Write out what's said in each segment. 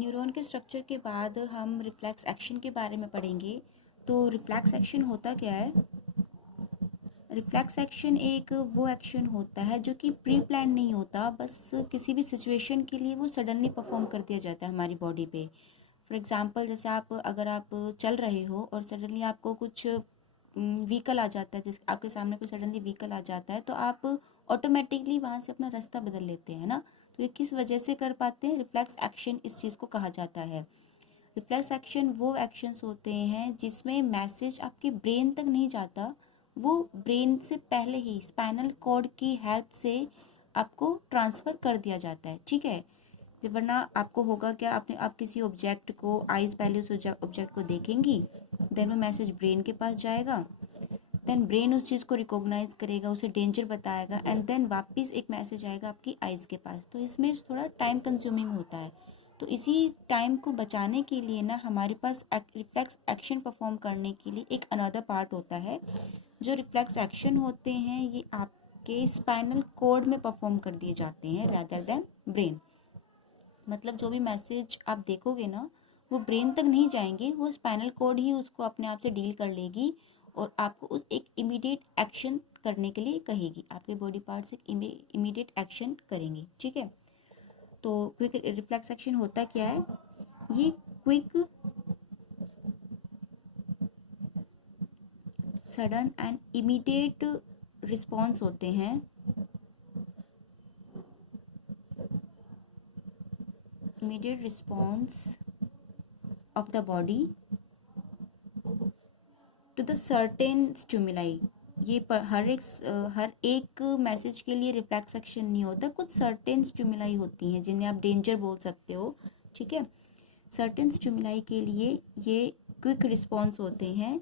Neuron के structure के बाद हम रिफ्लेक्स एक्शन के बारे में पढ़ेंगे। तो रिफ्लेक्स एक्शन होता क्या है? रिफ्लेक्स एक्शन एक वो एक्शन होता है जो कि प्री प्लान नहीं होता, बस किसी भी सिचुएशन के लिए वो सडनली परफॉर्म कर दिया जाता है हमारी बॉडी पे। फॉर एग्जांपल, जैसे अगर आप चल रहे हो और सडनली आपको कुछ व्हीकल आ जाता है, जिस आपके सामने कोई सडनली व्हीकल आ जाता है, तो आप ऑटोमेटिकली वहाँ से अपना रास्ता बदल लेते हैं ना। तो ये किस वजह से कर पाते हैं? रिफ्लेक्स एक्शन इस चीज़ को कहा जाता है। रिफ्लेक्स एक्शन वो एक्शंस होते हैं जिसमें मैसेज आपके ब्रेन तक नहीं जाता, वो ब्रेन से पहले ही स्पाइनल कॉर्ड की हेल्प से आपको ट्रांसफ़र कर दिया जाता है, ठीक है। वरना आपको होगा क्या, आप किसी ऑब्जेक्ट को आइज़ पहले उस ऑब्जेक्ट को देखेंगी, देन वो मैसेज ब्रेन के पास जाएगा, देन ब्रेन उस चीज़ को रिकॉग्नाइज करेगा, उसे डेंजर बताएगा, एंड देन वापस एक मैसेज आएगा आपकी आइज़ के पास। तो इसमें थोड़ा टाइम कंज्यूमिंग होता है। तो इसी टाइम को बचाने के लिए ना हमारे पास रिफ्लेक्स एक्शन परफॉर्म करने के लिए एक अनदर पार्ट होता है। जो रिफ्लेक्स एक्शन होते हैं ये आपके स्पाइनल कॉर्ड में परफॉर्म कर दिए जाते हैं रादर देन ब्रेन। मतलब जो भी मैसेज आप देखोगे ना वो ब्रेन तक नहीं जाएंगे, वो स्पाइनल कॉर्ड ही उसको अपने आप से डील कर लेगी और आपको उस एक इमीडिएट एक्शन करने के लिए कहेगी। आपके बॉडी पार्ट्स एक इमीडिएट एक्शन करेंगे, ठीक है। तो क्विक रिफ्लेक्स एक्शन होता क्या है? ये quick, sudden and immediate response होते हैं, immediate response of the body to the certain stimuli। ये हर एक मैसेज के लिए रिफ्लेक्स एक्शन नहीं होता, कुछ सर्टेन स्टिमुलाई होती हैं जिन्हें आप डेंजर बोल सकते हो, ठीक है। सर्टेन स्टिमुलाई के लिए ये क्विक रिस्पॉन्स होते हैं,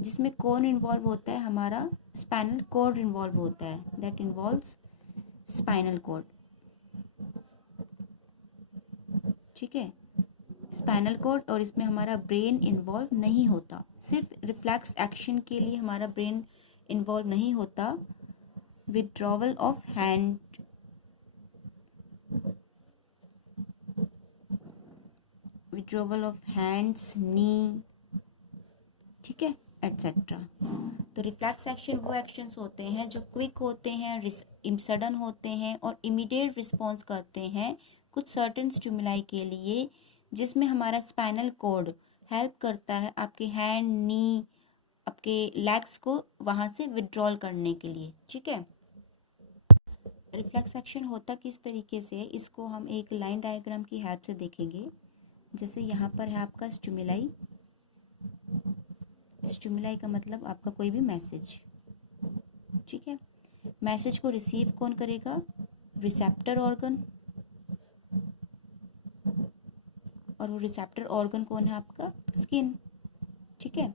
जिसमें कौन इन्वॉल्व होता है? हमारा स्पाइनल कॉर्ड इन्वॉल्व होता है, दैट इन्वॉल्व्स स्पाइनल कॉर्ड, ठीक है, स्पाइनल कॉर्ड। और इसमें हमारा ब्रेन इन्वॉल्व नहीं होता। सिर्फ रिफ्लेक्स एक्शन के लिए हमारा ब्रेन इन्वॉल्व नहीं होता। Withdrawal of hand, withdrawal of hands, knee, ठीक है, एटसेट्रा। तो रिफ्लेक्स एक्शन वो एक्शंस होते हैं जो क्विक होते हैं, सडन होते हैं और इमीडिएट रिस्पॉन्स करते हैं कुछ सर्टेन स्टिमुलाई के लिए, जिसमें हमारा स्पाइनल कॉर्ड हेल्प करता है आपके हैंड, नी, आपके लेग्स को वहाँ से विड्रॉल करने के लिए, ठीक है। रिफ्लेक्स एक्शन होता किस तरीके से, इसको हम एक लाइन डायग्राम की हेल्प से देखेंगे। जैसे यहाँ पर है आपका स्टिमुलाई। स्टिमुलाई का मतलब आपका कोई भी मैसेज, ठीक है। मैसेज को रिसीव कौन करेगा? Receptor organ. और वो रिसेप्टर ऑर्गन कौन है? आपका स्किन, ठीक है।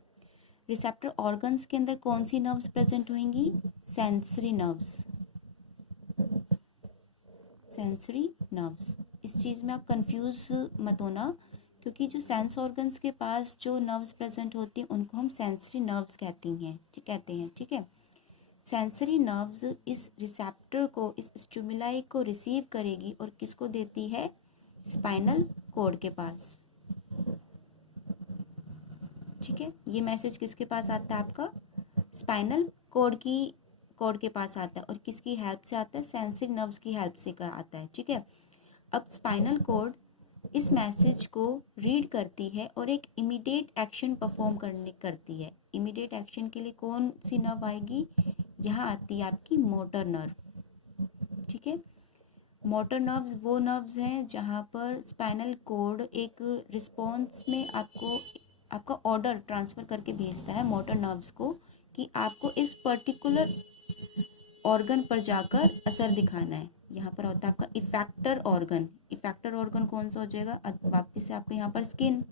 रिसेप्टर ऑर्गन्स के अंदर कौन सी नर्व्स प्रेजेंट होंगी? Sensory nerves, sensory nerves. इस चीज़ में आप कंफ्यूज मत होना, क्योंकि जो सेंस ऑर्गन्स के पास जो नर्व्स प्रेजेंट होती हैं उनको हम सेंसरी नर्व्स कहते हैं, ठीक है। सेंसरी नर्व्स इस रिसेप्टर को, इस स्टिमुलाई को रिसीव करेगी और किसको देती है? स्पाइनल कॉर्ड के पास, ठीक है। ये मैसेज किसके पास आता है? आपका स्पाइनल कॉर्ड के पास आता है। और किसकी हेल्प से आता है? सेंसरी नर्व्स की हेल्प से आता है, ठीक है। अब स्पाइनल कॉर्ड इस मैसेज को रीड करती है और एक इमीडिएट एक्शन परफॉर्म करती है। इमीडिएट एक्शन के लिए कौन सी नर्व आएगी? यहाँ आती है आपकी मोटर नर्व, ठीक है। मोटर नर्व्स वो नर्व्स हैं जहाँ पर स्पाइनल कॉर्ड एक रिस्पॉन्स में आपका ऑर्डर ट्रांसफ़र करके भेजता है मोटर नर्व्स को कि आपको इस पर्टिकुलर ऑर्गन पर जाकर असर दिखाना है। यहाँ पर होता है आपका इफेक्टर ऑर्गन। इफेक्टर ऑर्गन कौन सा हो जाएगा? वापस से आपको यहाँ पर स्किन,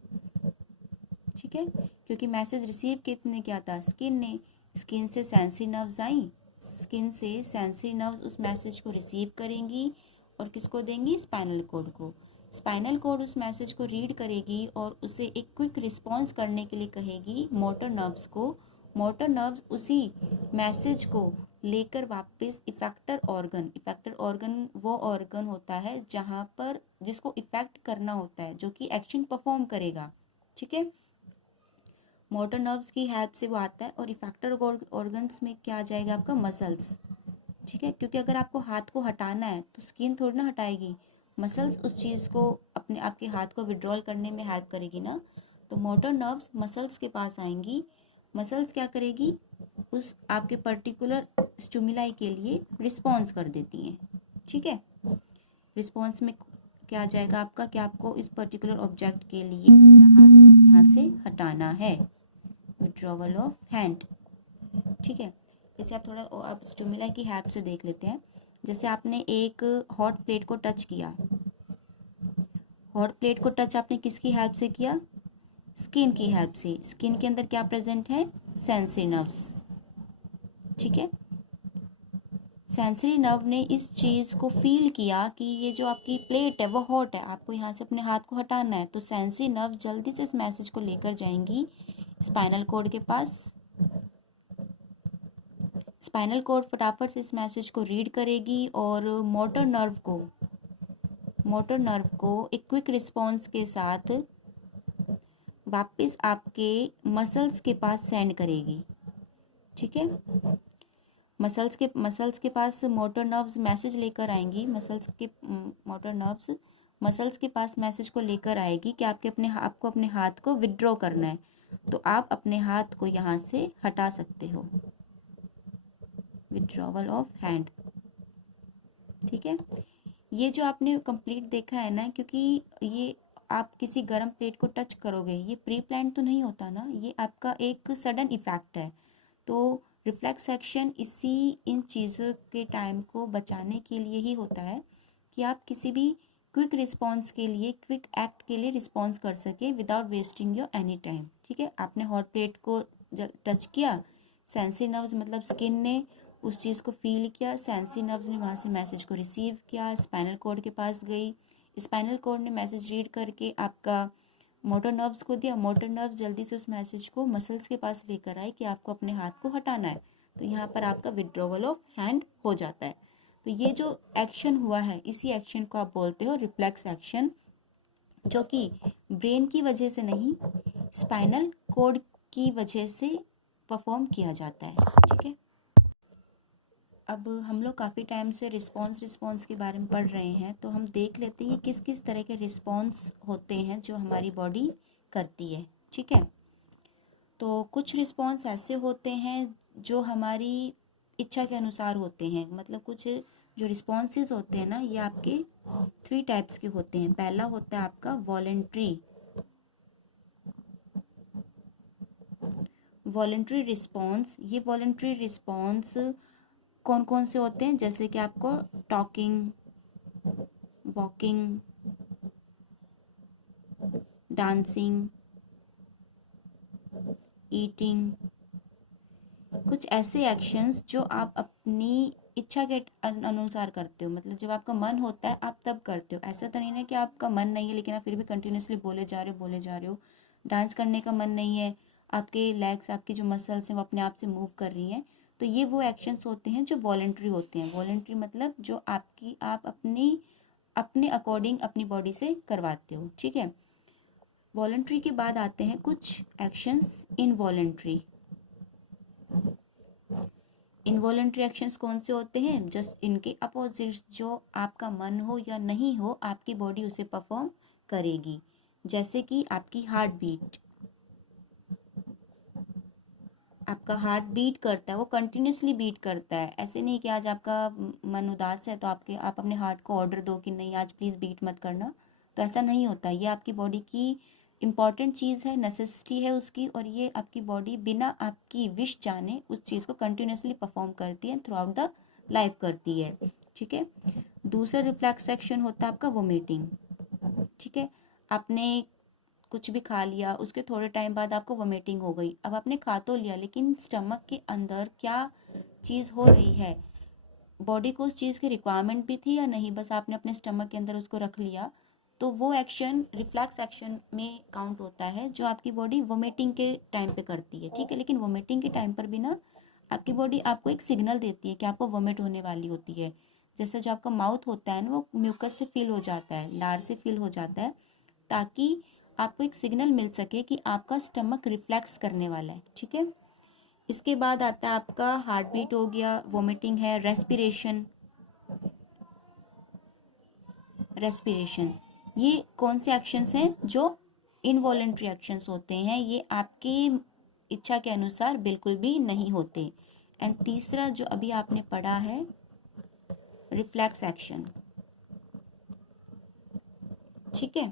ठीक है, क्योंकि मैसेज रिसीव कितने किया था? स्किन ने। स्किन से सेंसरी नर्व्स आई, स्किन से सेंसरी नर्व्स उस मैसेज को रिसीव करेंगी और किसको देंगी? स्पाइनल कॉर्ड को। स्पाइनल कॉर्ड उस मैसेज को रीड करेगी और उसे एक क्विक रिस्पॉन्स करने के लिए कहेगी मोटर नर्व्स को। मोटर नर्व्स उसी मैसेज को लेकर वापस इफेक्टर ऑर्गन वो ऑर्गन होता है जहाँ पर जिसको इफेक्ट करना होता है, जो कि एक्शन परफॉर्म करेगा। ठीक है, मोटर नर्व्स की हेल्प से वो आता है। और इफेक्टर ऑर्गन्स में क्या आ जाएगा आपका, मसल्स। ठीक है, क्योंकि अगर आपको हाथ को हटाना है तो स्किन थोड़ी ना हटाएगी, मसल्स उस चीज़ को अपने आपके हाथ को विड्रॉल करने में हेल्प करेगी ना। तो मोटर नर्व्स मसल्स के पास आएंगी, मसल्स क्या करेगी, उस आपके पर्टिकुलर स्टिमुलाई के लिए रिस्पॉन्स कर देती हैं। ठीक है, रिस्पॉन्स में क्या आ जाएगा आपका, कि आपको इस पर्टिकुलर ऑब्जेक्ट के लिए अपना हाथ यहाँ से हटाना है, विड्रॉवल ऑफ हैंड। ठीक है, इसे आप थोड़ा आप स्टिमुलाई की हेल्प से देख लेते हैं। जैसे आपने एक हॉट प्लेट को टच किया, हॉट प्लेट को टच आपने किसकी हेल्प से किया, स्किन की हेल्प से। स्किन के अंदर क्या प्रेजेंट है, सेंसरी नर्व्स। ठीक है, सेंसरी नर्व ने इस चीज़ को फील किया कि ये जो आपकी प्लेट है वो हॉट है, आपको यहाँ से अपने हाथ को हटाना है। तो सेंसरी नर्व जल्दी से इस मैसेज को लेकर जाएंगी स्पाइनल कॉर्ड के पास। स्पाइनल कॉर्ड फटाफट से इस मैसेज को रीड करेगी और मोटर नर्व को एक क्विक रिस्पॉन्स के साथ वापस आपके मसल्स के पास सेंड करेगी। ठीक है, मसल्स के पास मोटर नर्व्स मैसेज लेकर आएंगी, मोटर नर्व्स मसल्स के पास मैसेज को लेकर आएगी कि आपको अपने हाथ को विड्रॉ करना है, तो आप अपने हाथ को यहाँ से हटा सकते हो, विड्रॉवल ऑफ हैंड। ठीक है, ये जो आपने कंप्लीट देखा है ना, क्योंकि ये आप किसी गर्म प्लेट को टच करोगे, ये प्री प्लान तो नहीं होता ना, ये आपका एक सडन इफेक्ट है। तो रिफ्लेक्स एक्शन इन चीज़ों के टाइम को बचाने के लिए ही होता है कि आप किसी भी क्विक रिस्पॉन्स के लिए, क्विक एक्ट के लिए रिस्पॉन्स कर सके without wasting your any time. ठीक है, आपने हॉट प्लेट को टच किया, सेंसरी नर्व्स मतलब स्किन ने उस चीज़ को फील किया, सेंसरी नर्व्स ने वहाँ से मैसेज को रिसीव किया, स्पाइनल कॉर्ड के पास गई, स्पाइनल कॉर्ड ने मैसेज रीड करके आपका मोटर नर्व्स को दिया, मोटर नर्व्स जल्दी से उस मैसेज को मसल्स के पास लेकर आए कि आपको अपने हाथ को हटाना है। तो यहाँ पर आपका विड्रॉवल ऑफ हैंड हो जाता है। तो ये जो एक्शन हुआ है, इसी एक्शन को आप बोलते हो रिफ्लेक्स एक्शन, जो कि ब्रेन की वजह से नहीं, स्पाइनल कॉर्ड की वजह से परफॉर्म किया जाता है। ठीक है, अब हम लोग काफ़ी टाइम से रिस्पॉन्स के बारे में पढ़ रहे हैं, तो हम देख लेते हैं किस किस तरह के रिस्पॉन्स होते हैं जो हमारी बॉडी करती है। ठीक है, तो कुछ रिस्पॉन्स ऐसे होते हैं जो हमारी इच्छा के अनुसार होते हैं, मतलब कुछ जो रिस्पॉन्सेज होते हैं ना, ये आपके 3 टाइप्स के होते हैं। पहला होता है आपका वॉलेंट्री रिस्पॉन्स। ये वॉलेंट्री रिस्पॉन्स कौन कौन से होते हैं, जैसे कि आपको टॉकिंग, वॉकिंग, डांसिंग, ईटिंग, कुछ ऐसे एक्शंस जो आप अपनी इच्छा के अनुसार करते हो, मतलब जब आपका मन होता है आप तब करते हो। ऐसा तो नहीं है कि आपका मन नहीं है लेकिन आप फिर भी कंटिन्यूसली बोले जा रहे हो। डांस करने का मन नहीं है, आपके लेग्स, आपकी जो मसल्स हैं वो अपने आप से मूव कर रही हैं, तो ये वो एक्शंस होते हैं जो वॉलेंट्री होते हैं। वॉलेंट्री मतलब जो आप अपने अकॉर्डिंग अपनी बॉडी से करवाते हो। ठीक है, वॉलेंट्री के बाद आते हैं कुछ एक्शंस इनवॉलेंट्री। इनवॉलेंट्री एक्शंस कौन से होते हैं, जस्ट इनके अपोजिट, जो आपका मन हो या नहीं हो आपकी बॉडी उसे परफॉर्म करेगी। जैसे कि आपकी हार्ट बीट, आपका हार्ट बीट करता है, वो कंटिन्यूसली बीट करता है। ऐसे नहीं कि आज आपका मन उदास है तो आप अपने हार्ट को ऑर्डर दो कि नहीं आज प्लीज़ बीट मत करना, तो ऐसा नहीं होता। ये आपकी बॉडी की इम्पॉर्टेंट चीज़ है, नेसेसिटी है उसकी, और ये आपकी बॉडी बिना आपकी विश जाने उस चीज़ को कंटिन्यूसली परफॉर्म करती है, थ्रू आउट द लाइफ करती है। ठीक है, दूसरा रिफ्लेक्स एक्शन होता है आपका वोमिटिंग। ठीक है, आपने कुछ भी खा लिया, उसके थोड़े टाइम बाद आपको वोमिटिंग हो गई। अब आपने खा तो लिया लेकिन स्टमक के अंदर क्या चीज़ हो रही है, बॉडी को उस चीज़ की रिक्वायरमेंट भी थी या नहीं, बस आपने अपने स्टमक के अंदर उसको रख लिया, तो वो एक्शन रिफ्लेक्स एक्शन में काउंट होता है जो आपकी बॉडी वोमिटिंग के टाइम पे करती है। ठीक है, लेकिन वोमिटिंग के टाइम पर भी ना आपकी बॉडी आपको एक सिग्नल देती है कि आपको वॉमिट होने वाली होती है। जैसे जो आपका माउथ होता है ना, वो म्यूकस से फिल हो जाता है, लार से फिल हो जाता है, ताकि आपको एक सिग्नल मिल सके कि आपका स्टमक रिफ्लेक्स करने वाला है। ठीक है, इसके बाद आता है आपका हार्ट बीट हो गया, वोमिटिंग है, रेस्पिरेशन। रेस्पिरेशन ये कौन से एक्शंस हैं जो इनवॉलेंट्री एक्शंस होते हैं, ये आपकी इच्छा के अनुसार बिल्कुल भी नहीं होते। एंड तीसरा जो अभी आपने पढ़ा है, रिफ्लेक्स एक्शन। ठीक है,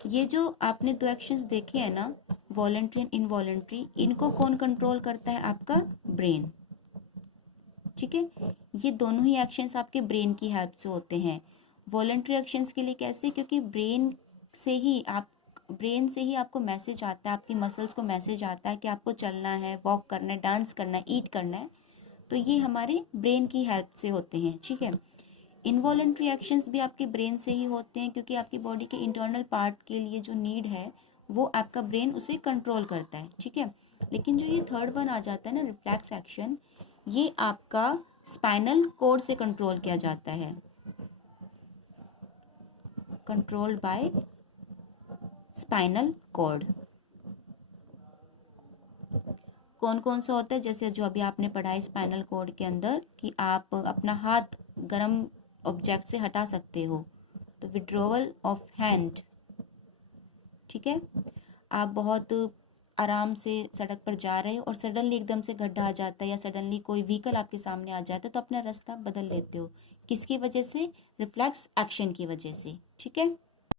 ये जो आपने दो एक्शंस देखे हैं ना, वॉलेंट्री एंड इनवॉलेंट्री, इनको कौन कंट्रोल करता है? आपका ब्रेन। ठीक है, ये दोनों ही एक्शंस आपके ब्रेन की हेल्प से होते हैं। वॉलेंट्री एक्शंस के लिए कैसे? क्योंकि ब्रेन से ही आपको मैसेज आता है, आपकी मसल्स को मैसेज आता है कि आपको चलना है, वॉक करना है, डांस करना है, ईट करना है, तो ये हमारे ब्रेन की हेल्प से होते हैं। ठीक है, इनवॉलेंट्री एक्शंस भी आपके ब्रेन से ही होते हैं, क्योंकि आपकी बॉडी के इंटरनल पार्ट के लिए जो नीड है वो आपका ब्रेन उसे कंट्रोल करता है। ठीक है, लेकिन जो ये थर्ड वन आ जाता है ना, रिफ्लेक्स एक्शन, ये आपका स्पाइनल कॉर्ड से कंट्रोल किया जाता है, कंट्रोल्ड बाय स्पाइनल कॉर्ड। कौन कौन सा होता है? जैसे जो अभी आपने पढ़ा है स्पाइनल कॉर्ड के अंदर कि आप अपना हाथ गर्म ऑब्जेक्ट से हटा सकते हो, तो विड्रॉवल ऑफ हैंड। ठीक है, आप बहुत आराम से सड़क पर जा रहे हो और सडनली एकदम से गड्ढा आ जाता है या सडनली कोई व्हीकल आपके सामने आ जाता है, तो अपना रास्ता बदल लेते हो। किसकी वजह से? रिफ्लेक्स एक्शन की वजह से। ठीक है,